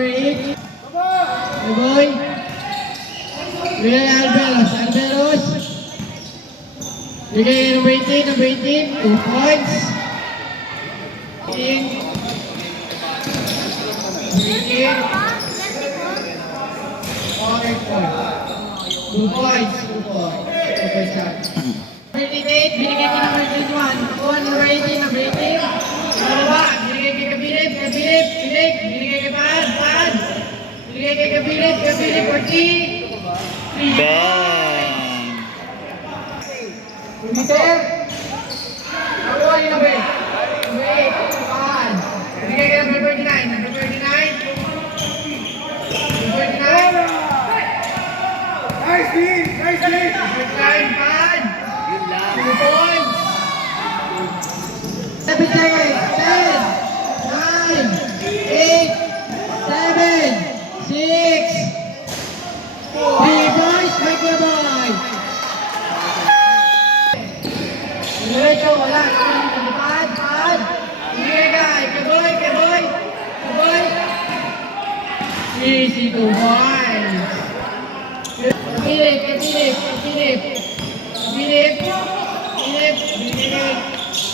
number 8. Boy. Bigay Alberos. Alberos. Bigay number 18. 2 points. 18. 2 points. 2 points. 38, binigay ko number 21. Kuha number 18, number 18. Baba, binigay kay Kabilip, binigay kay Pad. Binigay kay Kabilip, 40. Bang! Mister, nakuha niyo number 8, Pad. Binigay kay number 39, number 39. Nice team! Number 9, Pad. 2 points. 7 seconds. 10, 9, 8, 7, 6, 3 points. Make your boy. Diretso, wala. Pad. Keboy. Easy 2 points. Philip.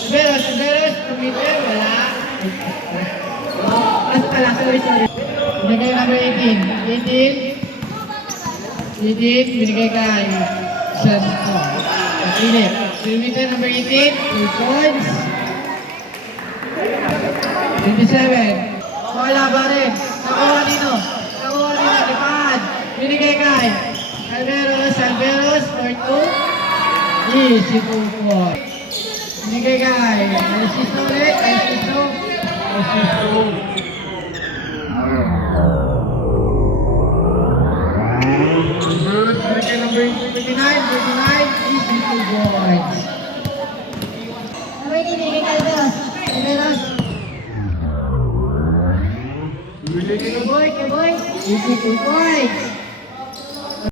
Severos, Peter, wala. Pala, sorry. Binigay number 18. 18, binigay kay Santo. Philip. Peter, number 18, 2 points. 27. Wala ba rin? Nakuha nino, lipad. Binigay kay Alberos, for 2. Easy 2 points. Binigay kay Alciso ulit. Alciso. Binigay number 39. Easy 2 points. Binigay kay Alberos. Binigay kay Boy. Easy 2 points.